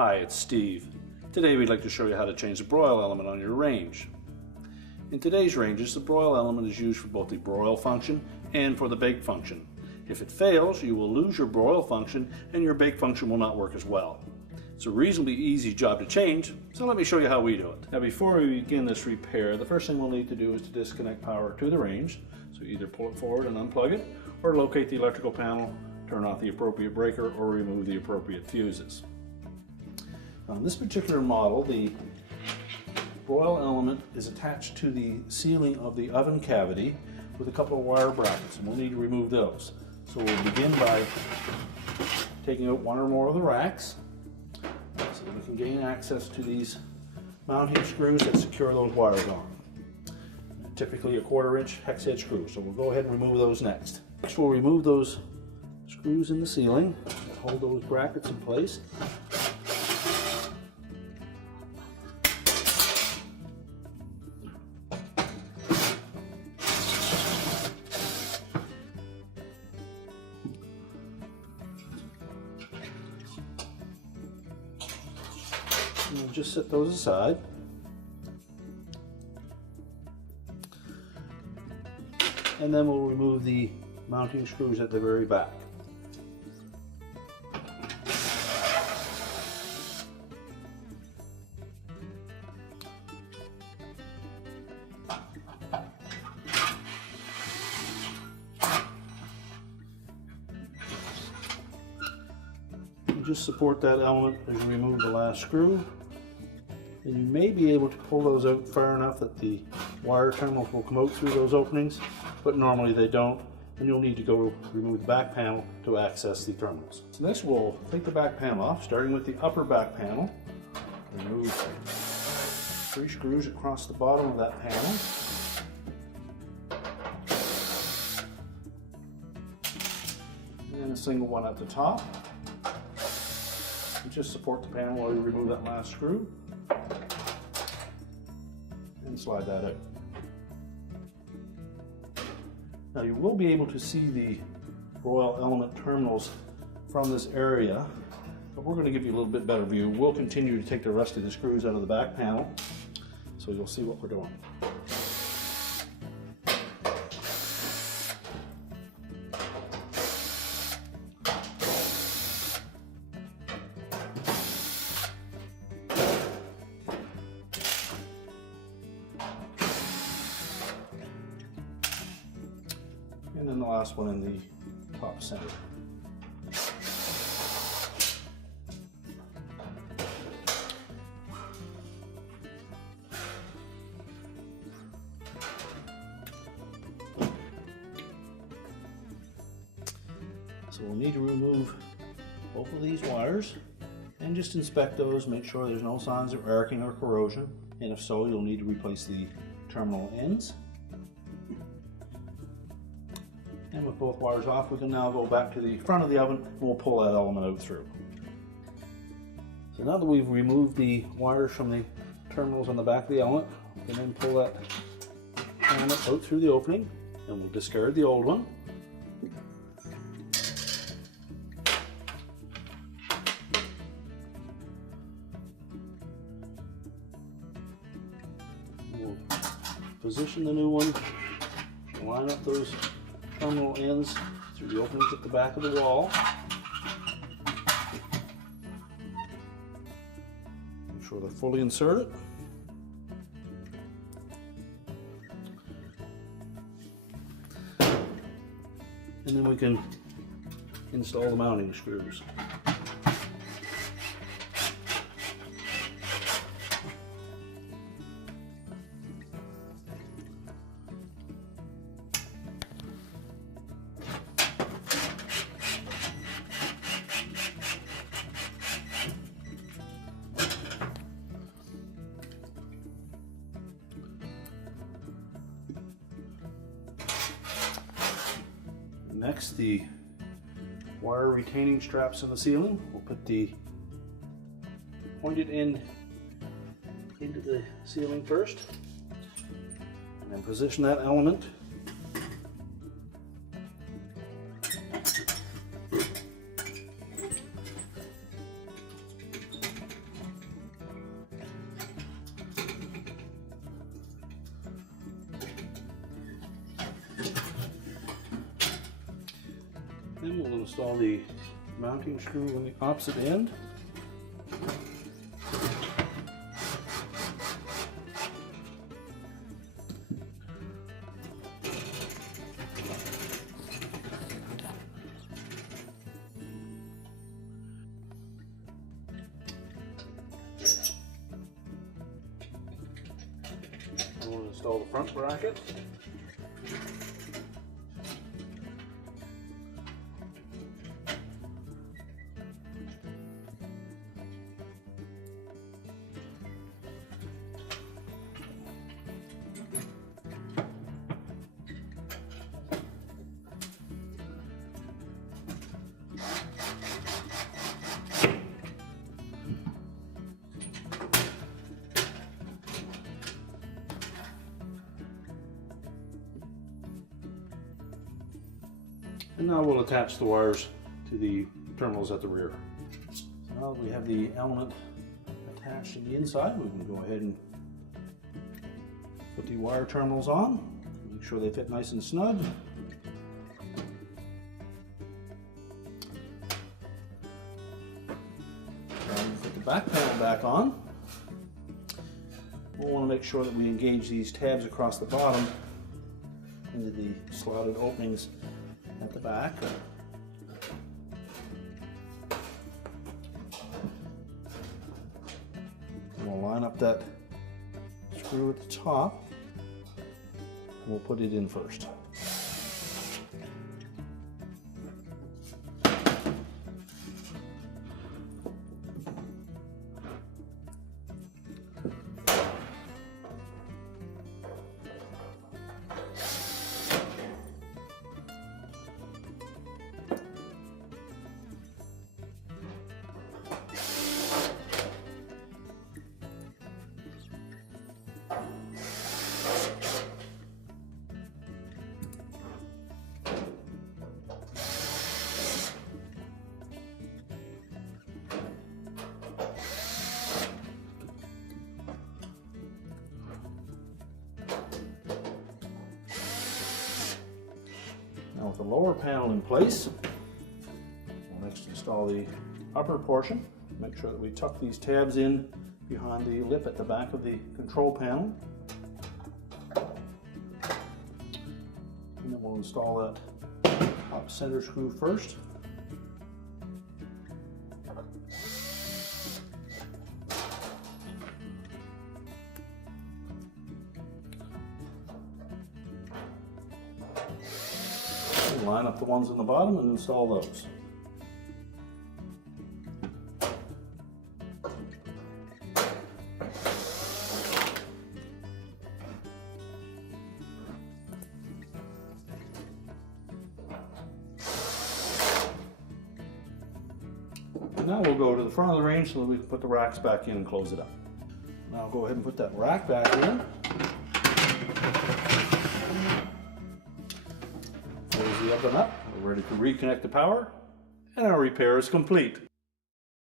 Hi, it's Steve. Today we'd like to show you how to change the broil element on your range. In today's ranges, the broil element is used for both the broil function and for the bake function. If it fails, you will lose your broil function and your bake function will not work as well. It's a reasonably easy job to change, so let me show you how we do it. Now before we begin this repair, the first thing we'll need to do is to disconnect power to the range. So either pull it forward and unplug it, or locate the electrical panel, turn off the appropriate breaker, or remove the appropriate fuses. On this particular model, the broil element is attached to the ceiling of the oven cavity with a couple of wire brackets, and we'll need to remove those. So we'll begin by taking out one or more of the racks so that we can gain access to these mounting screws that secure those wires on. Typically a 1/4-inch hex head screw, so we'll go ahead and remove those next. Next we'll remove those screws in the ceiling that hold those brackets in place. And we'll just set those aside. And then we'll remove the mounting screws at the very back. You just support that element as you remove the last screw. And you may be able to pull those out far enough that the wire terminals will come out through those openings, but normally they don't, and you'll need to go remove the back panel to access the terminals. So next we'll take the back panel off, starting with the upper back panel. Remove 3 screws across the bottom of that panel. And a single one at the top. You just support the panel while you remove that last screw. And slide that out. Now you will be able to see the broil element terminals from this area, but we're going to give you a little bit better view. We'll continue to take the rest of the screws out of the back panel, so you'll see what we're doing. And then the last one in the top center. So we'll need to remove both of these wires and just inspect those, make sure there's no signs of arcing or corrosion, and if so, you'll need to replace the terminal ends. And with both wires off, we can now go back to the front of the oven and we'll pull that element out through. So now that we've removed the wires from the terminals on the back of the element, we can then pull that element out through the opening, and we'll discard the old one. We'll position the new one, line up those terminal ends through the openings at the back of the wall. Make sure they're fully inserted. And then we can install the mounting screws. Next, the wire retaining straps in the ceiling. We'll put the pointed end into the ceiling first, and then position that element we'll install the mounting screw on the opposite end. We'll install the front bracket. And now we'll attach the wires to the terminals at the rear. So now that we have the element attached to the inside, we can go ahead and put the wire terminals on. Make sure they fit nice and snug. And put the back panel back on. We'll want to make sure that we engage these tabs across the bottom into the slotted openings at the back. And we'll line up that screw at the top, and we'll put it in first. Now with the lower panel in place, we'll next install the upper portion. Make sure that we tuck these tabs in behind the lip at the back of the control panel. And then we'll install that top center screw first. Line up the ones on the bottom and install those. And now we'll go to the front of the range so that we can put the racks back in and close it up. Now I'll go ahead and put that rack back in. Close the oven up, we're ready to reconnect the power, and our repair is complete.